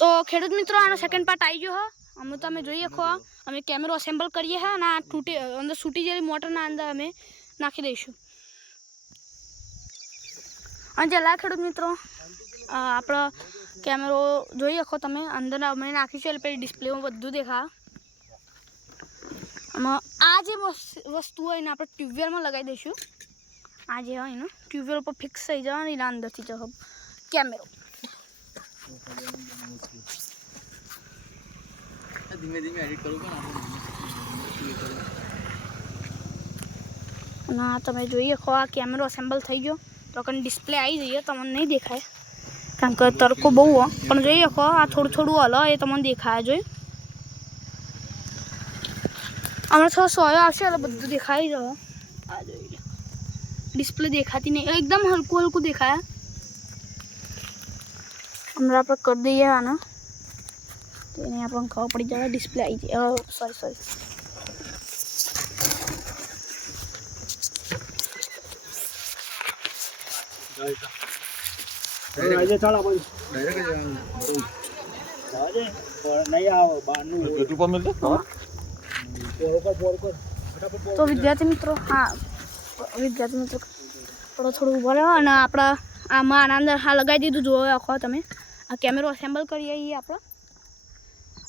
તો ખેડૂત મિત્રો આનો સેકન્ડ પાર્ટ આવી ગયો હા અમે તમે જોઈ શકો અમે કેમેરો અસેમ્બલ કરીએ હા અને આ તૂટી અંદર છૂટી જેલી મોટરના અંદર અમે નાખી દઈશું અને જેલા ખેડૂત મિત્રો આપણો કેમેરો જોઈ શકો તમે અંદર અમે નાખીશું એટલે પેલી ડિસ્પ્લેમાં બધું દેખા અને આ જે વસ્તુ હોય ને આપણે ટ્યુબવેલમાં લગાવી દઈશું આ જે હોય ને ટ્યુબવેલ ઉપર ફિક્સ થઈ જવાનું એના અંદરથી જશે કેમેરો ધીમે ધીમે એડિટ કરું ના તમે જોઈએ ખો આ કેમેરો અસેમ્બલ થઈ ગયો તો કને ડિસ્પ્લે આવી જઈએ તમને નહીં દેખાય કારણ કે તડકો બહુ હો પણ જોઈએ ખો આ થોડું થોડું હલો એ તમને દેખાય જોઈ હમણાં થોડો સોયો આવશે એટલે બધું દેખાઈ જશે આ જોઈ ડિસ્પ્લે દેખાતી નહીં એકદમ હલકું હલકું દેખાય હમણાં આપણે કરી દઈએ આને તો એને આપણને ખબર પડી જાય ડિસ્પ્લે આવી જાય સોરી આજે ચાલ આપણે નહીં આવો બહારનું યુટ્યુબ પર મિલતો તો વિદ્યાર્થી મિત્રો થોડું ઉભો રહ્યો અને આપણા આમાં આના અંદર હા લગાવી દીધું જોવો આખો તમે આ કેમેરો અસેમ્બલ કરીએ એ આપણે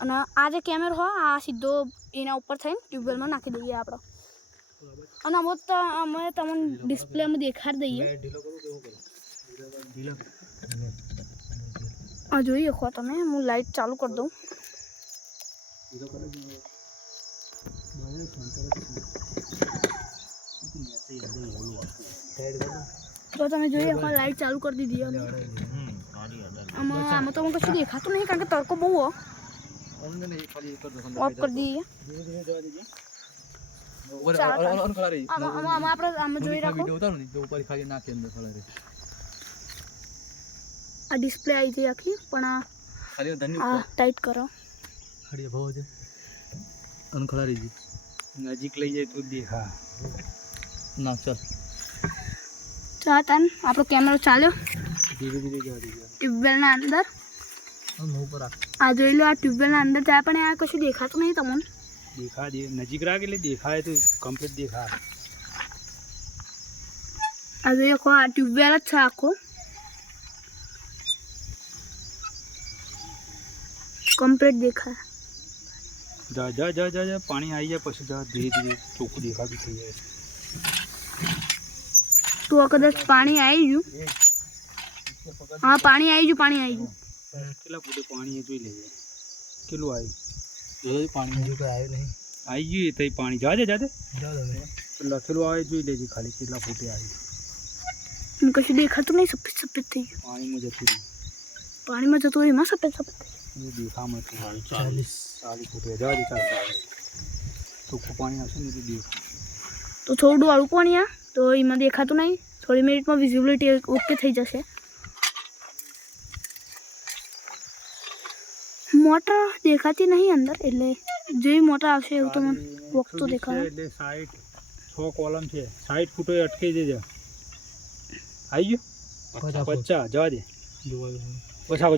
અને આ જે કેમેરો હોય આ સીધો એના ઉપર થઈને ટ્યુબવેલમાં નાખી દઈએ આપણે અને અમે તમને ડિસ્પ્લેમાં દેખાડી દઈએ આ જોઈએ ખો તમે હું લાઈટ ચાલુ કરી દઉં તો તમે જોઈએ લાઈટ ચાલુ કરી દીધી આમાં તો કશું દેખાતું નહીં કારણ કે તડકો બહુ હો ઓફ કરી દઈએ આમાં જોઈ રાખો આ ડિસ્પ્લે આવી જાય આખી પણ આ ટાઈટ કરો અનખલારી નજીક લઈ જાય તો દેખા ના ચાલ તન આપણો કેમેરો ચાલ્યો ધીરે ધીરે જવા દે ટ્યુબવેલના અંદર આ જોઈ લો આ ટ્યુબવેલના અંદર જાય પણ આ કશું દેખાતું નહીં તમને દેખા દે નજીક રાખ એટલે દેખાય તો કમ્પ્લીટ દેખાય આ જોઈએ આ ટ્યુબવેલ જ છે આખો કમ્પ્લીટ દેખાય જા જા જા જા જા પાણી આવી જાય પછી જા ધીરે ધીરે ચોખ્ખું દેખાતું થઈ જાય તો કદાચ પાણી આવી ગયું હા પાણી આવી ગયું કેટલા ફૂટે પાણી જોઈ લેજે કેટલું આવ્યું પાણી હજુ કંઈ આવ્યું નહીં આવી ગયું તો પાણી જાજે લખેલું આવે જોઈ લેજે ખાલી કેટલા ફૂટે આવ્યું કશું દેખાતું નહીં સફેદ સફેદ થઈ ગયું પાણીમાં જતું રહ્યું પાણીમાં જતું રહ્યું એમાં સફેદ સફેદ થઈ દેખામાં 40 ફૂટે જાજે ચાલ ચોખ્ખું પાણી આવશે ને તો દેખા તો થોડું આળું પાણી આ તો એમાં દેખાતું નહીં થોડી મિનિટમાં વિઝિબિલિટી ઓકે થઈ જશે મોટર દેખાતી નહીં અંદર એટલે જેવી મોટર આવશે એવું તમને વોક તો દેખાય એટલે સાઈડ 6 કોલમ છે 60 ફૂટે અટકી જજે આવી ગયો 50 જવા દે પછા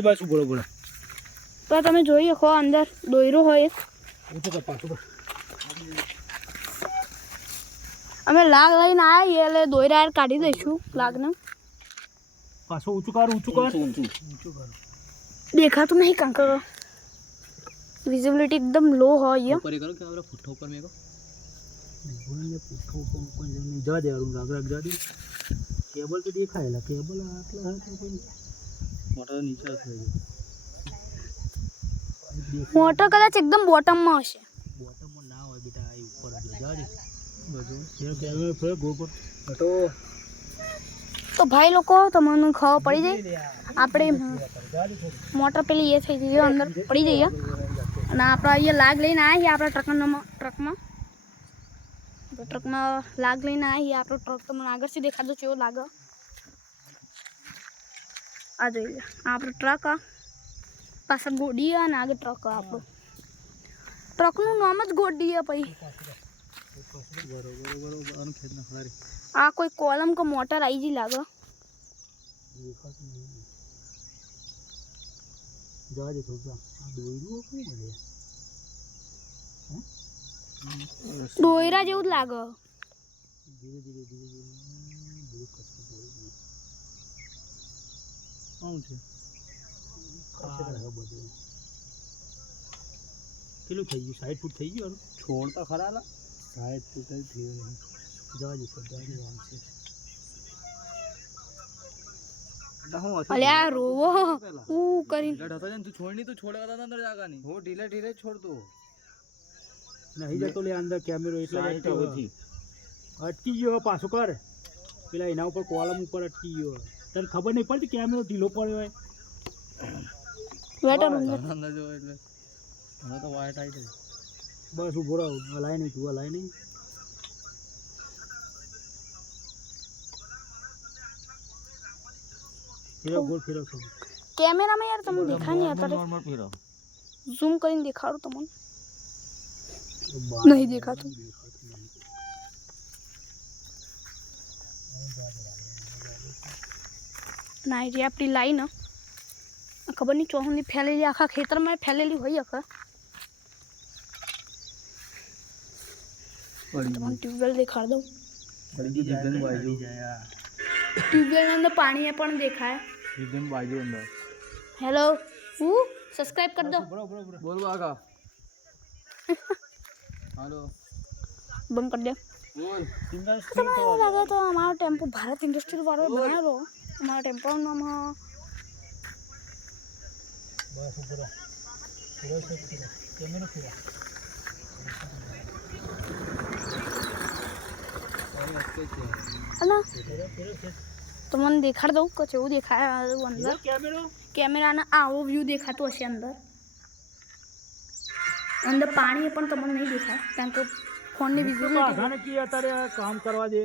બસ બોલો તો તમે જોઈ શકો અંદર દોયરો હોય અમે લાગ લઈને આવ્યા એટલે દોયરા કાઢી દઈશું લાગને પાછું ઊંચું કર દેખાતું નહીં કાંક વિઝિબિલિટી એકદમ લો હોય ઉપર કરો કે આપણે ફૂટો ઉપર મેકો ફૂટો ઉપર જવા દે રાગ જવા દે કેબલ તો દેખાયેલા કેબલ આટલા મોટર નીચે થઈ મોટર કદાચ એકદમ બોટમમાં હશે બોટમમાં ના હોય બેટા આ ઉપર જવા દે બધું કેમેરો ફેર ગોળ હટો તો ભાઈ લોકો તમને ખબર પડી જાય આપણે મોટર પેલી એ થઈ જઈએ અંદર પડી જઈએ અને આપણે અહીંયા લાગ લઈને આવીએ આપણા ટ્રકમાં લાગ લઈને આવીએ આપણો ટ્રક તમને આગળથી દેખાતો કેવો લાગે આ જોઈ લે આપણો ટ્રક પાછળ ગોડી અને આગળ ટ્રક આપણો ટ્રકનું નામ જ ગોડી પછી આ કોઈ કોલમ કે મોટર આવી જ લાગે જવા દે થોડું આ દોયરું શું મળે દોયરા જેવું જ લાગે. ધીરે ધીરે ધીરે ધીરે બધું કચરું બોલી ગયું શું છે બધું કેટલું થઈ ગયું 60 ફૂટ થઈ ગયું છોડતા ખરા 60 ફૂટ જ થયું નહીં જવા દે સર જવા દે આમ છે અલ્યા રોવો હું કરી તું છોડની તું છોડવા અંદર જાગા નહીં હું ઢીલે ઢીલે છોડતો નહીં જતો લે અંદર કેમેરો એટલે અટકી ગયો પાછો કર પેલા એના ઉપર કોલમ ઉપર અટકી ગયો તને ખબર નહીં પડતી કેમેરો ઢીલો પડ્યો હોય વેટર અંદર જો એટલે મને તો વાઈટ આવી ગઈ બસ ઉભો રહો હલાય નહીં તું હલાય નહીં ફેરવ ગોળ ફેરવ છો કેમેરામાં યાર તમને દેખાય નહીં અત્યારે નોર્મલ ફેરવ ઝૂમ કરીને દેખાડું તમને નહીં દેખાતું. ના જે આપણી લાઈન ખબર નહીં ચોહની ફેલેલી આખા ખેતરમાં ફેલેલી હોય આખા તમને ટ્યુબવેલ દેખાડ દઉં. ટ્યુબવેલની અંદર પાણી પણ દેખાય. હેલો હું સબસ્ક્રાઇબ કરી દો. બોલ આગા હાલો બંધ કરી દે. તમને એવું લાગે તો અમારો ટેમ્પો ભારત ઇન્ડસ્ટ્રીયલ વાળો બનાવેલો. અમારા ટેમ્પોનું નામ બસ ઉપર કેમેરો ફેરા અને તમને દેખાડ દઉં કે એવું દેખાય અંદર કેમેરાના આવો વ્યૂ દેખાતો હશે અંદર અંદર પાણી પણ તમને નહીં દેખાય કારણ કે ફોનની વિઝિબિલિટી અત્યારે કામ કરવા દે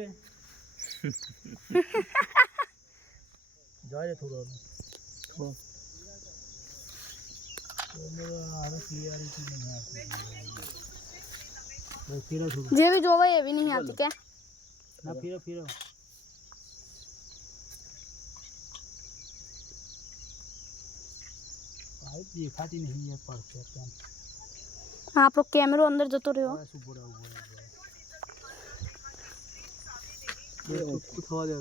જાય થોડો જેવી જોવે એવી નહીં આવતી કે ના ફેરો ફેરો પાઇપ દેખાતી નહીં યાર પરફેક્ટ એમ આપણો કેમેરો અંદર જતો રહ્યો. થવા દે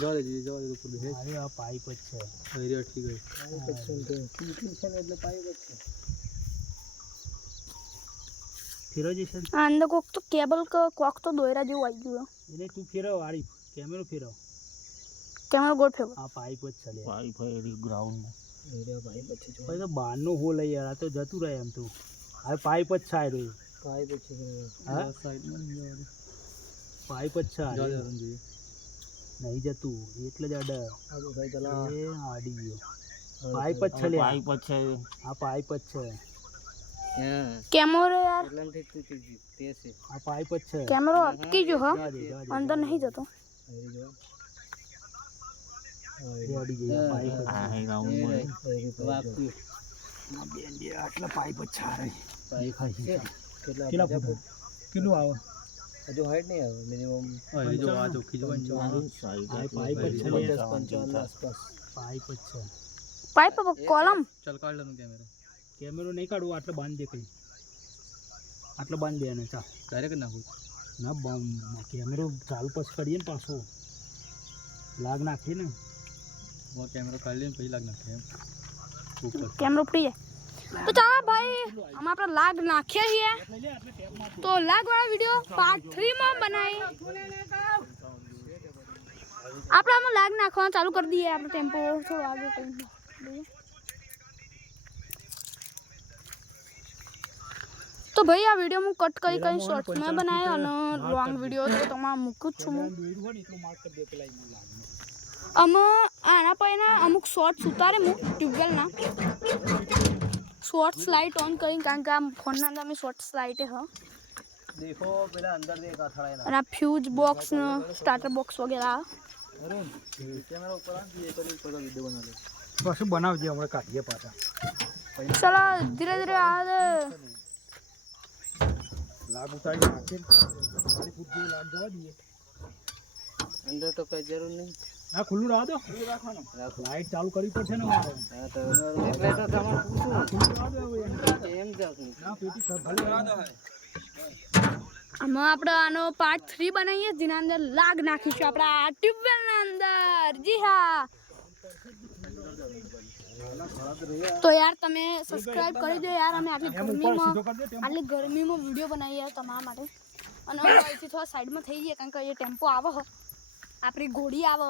જવા દે ઉપર અરે આ પાઇપ જ છે અરે અટકી ગઈ એટલે પાઇપ જ છે ફેરો જશે અંદર કોક તો કેબલ કોક તો દોયરા જેવું આવી ગયું. એટલે તું ફેરવ આરીફ કેમેરો ફેરવ કેમેરો ગોળ ફેરવો. આ પાઇપ જ છે પાઇપ હે ગ્રાઉન્ડમાં એરિયા પાઇપ જ છે ભાઈ તો બહારનો હોલ હે યાર આ તો જતું રહે એમ તો આ પાઇપ જ છે રહ્યો પાઇપ જ છે હા સાઈડમાં પાઇપ જ છે નહીં જતું એટલે જ અડે આડી ગયો પાઇપ જ છે પાઇપ જ છે આ પાઇપ જ છે કેમેરો યાર આ પાઇપ જ છે કેમેરો અટકી ગયો હો અંદર નહીં જતો. આડી ગઈ પાઇપ જ આટલા પાઇપ જ છે દેખાય કેટલા ફૂટ કેટલું આવે હજુ હાઈટ નહીં આવે મિનિમમ જો આ જો ખીજવાન જો પાઇપ જ છે 55 આસપાસ પાઇપ જ છે પાઇપ કોલમ ચાલ કાઢ લેનું કેમેરો નહીં કાઢવું આટલે બાંધ દે કઈ આટલે બાંધ દે ને ચાલ ડાયરેક્ટ નાખું ના કેમેરો ચાલુ પછી કરીએ ને પાછો લાગ નાખીએ ને કેમેરો કાઢી લઈએ પછી લાગ નાખીએ એમ કેમેરો ફ્રી જાય તો ચાલો ભાઈ हम આપણે લાગ નાખીએ છીએ તો લાગ વાળા વિડિયો પાર્ટ 3 માં બનાવી આપણે આમાં લાગ નાખવાનું ચાલુ કરી દઈએ. આપણે ટેમ્પો થોડો આગળ કરી દઈએ તો ભાઈ આ વિડિયો હું કટ કરી કઈ શોર્ટ્સ માં બનાવ્યો અને લોંગ વિડિયો તો તમારે મૂકું છું હું આના પર અમુક શોર્ટ્સ ઉતારે હું ટ્યુબવેલના શોર્ટ્સ લાઇટ ઓન કરીને કારણ કે આ ફોનના અંદર મેં શોર્ટ્સ લાઇટ હ देखो પેલા અંદર દેખ અથડાય અને આ ફ્યુઝ બોક્સ ને સ્ટાર્ટર બોક્સ વગેરે અરે કેમેરા ઉપર આ ये કરી થોડો વિડિયો બના લે બસ બનાવજે આપણે કાઢીએ પાછા ચલો ધીરે ધીરે આ લાગ ઉતારી નાખે ખાલી ફૂટ જેવું લાગ જવા દઈએ અંદર તો કઈ જરૂર નહીં આ ખુલ્લું રાખ દો. લાઈટ ચાલુ કરવી પડશે ને મારે. ખુલ્લું રાખ દો હવે એને. ના પેટી ભલે રાખ દો. આમાં આપણે આનો પાર્ટ 3 બનાવીએ જેના અંદર લાગ નાખીશું આપણા આ ટ્યુબવેલના અંદર. જી હા, તો યાર તમે સબસ્ક્રાઇબ કરી દો યાર. અમે આટલી ગરમીમાં વિડીયો બનાવીએ યાર તમારા માટે. અને અહીંથી થોડા સાઈડમાં થઈ જઈએ કારણ કે એ ટેમ્પો આવે હો, આપણી ઘોડી આવે.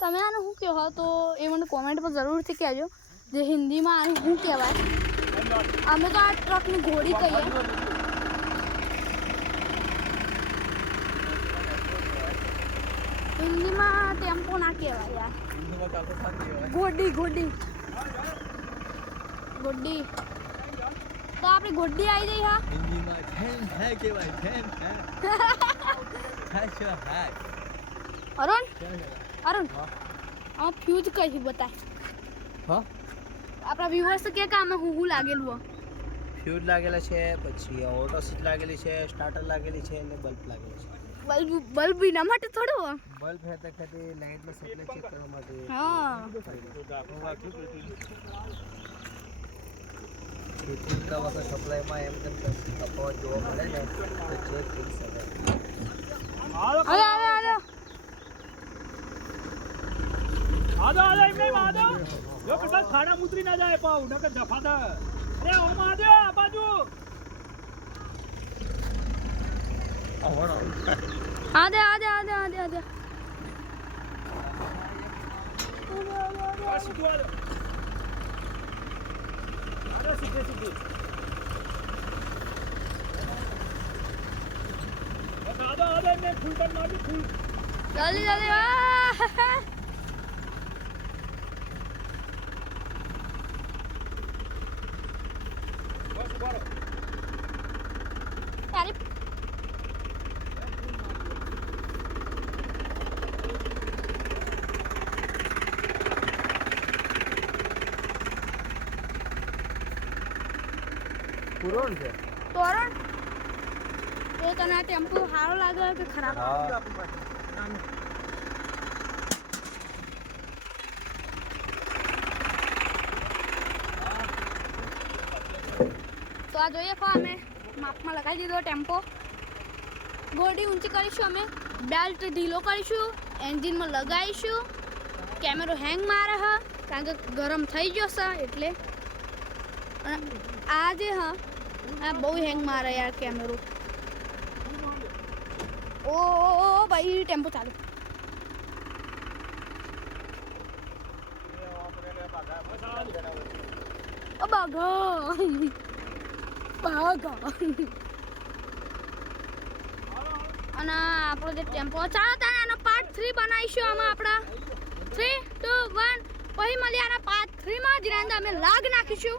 તમે આને શું કહો તો એ મને કોમેન્ટમાં જરૂરથી કહેજો જે હિન્દીમાં આને શું કહેવાય. અમે તો આ ટ્રકની ઘોડી કહીએ. હિન્દીમાં ટેમ્પો ના કહેવાય યાર, ગોડી ગોડી ગોડી. તો આપણી ગોડી આવી ગઈ. હા, હિન્દીમાં ફેન હે કહેવાય, ફેન હે. અરુણ અરુણ આમાં ફ્યુઝ કઈ બતાય. હા, આપણા વ્યુઅર્સ કે આમાં હું લાગેલું હોય. ફ્યુઝ લાગેલા છે, પછી ઓટો સ્વિચ લાગેલી છે, સ્ટાર્ટર લાગેલી છે અને બલ્બ લાગેલી છે. બલ્બ એના માટે થોડું હોય. બલ્બ હેતા ખાતે લાઇટનો સપ્લાય ચેક કરવા માટે. હા, ખેતીના વખત સપ્લાયમાં એમ તેમ તફાવત જોવા મળે ને તો ચેક કરી શકાય. હાલો હાલો એમ નહીં આદો. જો પેલા ખાડા મુતરી ના જાય પાઉ નકર દફાદા. અરે ઓમ આદો આ બાજુ. આદે આદે આદે આદે આદે. આ સીધું આદો. આદો સીધે સીધે. બસ આદો એમને ફૂલ પર મારી ફૂલ. જલ્દી જલ્દી. બસ ઉભા રહો. તારી પૂરો છે. તોરણ તો તને આ ટેમ્પો સારો લાગે કે ખરાબ? તો આ જોઈએ ફા અમે માપમાં લગાવી દીધો ટેમ્પો. ગોડી ઊંચી કરીશું અમે, બેલ્ટ ઢીલો કરીશું, એન્જિનમાં લગાવીશું. કેમેરો હેંગ મારે હ કારણ કે ગરમ થઈ જશે એટલે. અને આ જે હા આ બહુ હેંગ મારે યાર કેમેરો. ઓ ભાઈ ટેમ્પો ચાલુ. બાગા બાગા. અને આપણો જે ટેમ્પો ચાલો તારે આનો પાર્ટ 3 બનાવીશું. આમાં આપણા 3, 2, 1 પછી મળીએ આના પાર્ટ 3 માં જેના અંદર અમે લાગ નાખીશું.